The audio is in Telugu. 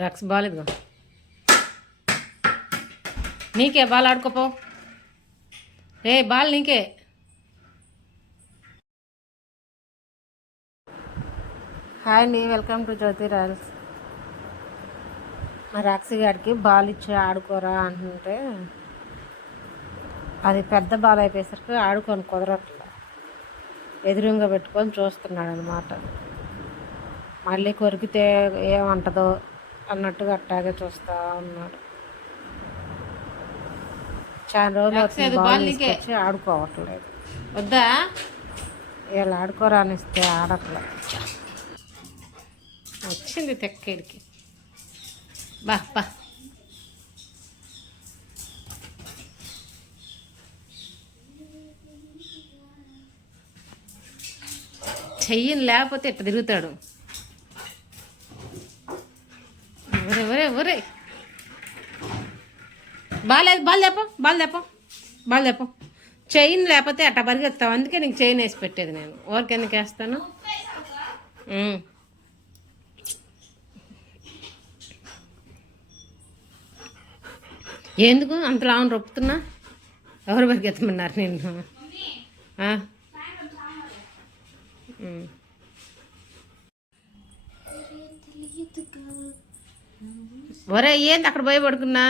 డ్రగ్స్ బాగాలేదు నీకే బాల్ ఆడుకోపో ఏ బాల్ నీకే. హాయ్ అండి, వెల్కమ్ టు జ్యోతి రాయల్స్. మా రాక్సీ గారికి బాల్ ఇచ్చి ఆడుకోరా అంటుంటే అది పెద్ద బాల్ అయిపోయేసరికి ఆడుకొని కుదరట్లా, ఎదురుగా పెట్టుకొని చూస్తున్నాడు అనమాట. మళ్ళీ కొరికితే ఏమంటదో అన్నట్టుగా అట్టాగే చూస్తూ ఉన్నాడు. చాలా రోజులు అవుతుంది బాల్ తీసుకొచ్చి ఆడుకోవట్లేదు. వద్దా వీళ్ళు ఆడుకోరానిస్తే ఆడట్లేదు. వచ్చింది తెక్కేడికి బా బా. చెయ్యని లేకపోతే ఇట్లా తిరుగుతాడు. ఒరే ఒరే ఒరే బాలేదు, బాల్ తెపో, బాల్ తెపో, బాల్ తెపో. చైన్ లేకపోతే అట్లా పరిగెత్తావు, అందుకే నీకు చైన్ వేసి పెట్టేది నేను. ఊరికి ఎందుకు వేస్తాను? ఎందుకు అంత లావును రొప్పుతున్నా? ఎవరు పరిగెత్తమన్నారు నిన్ను? ఒరే ఏంది అక్కడ పోయి పడుకున్నా?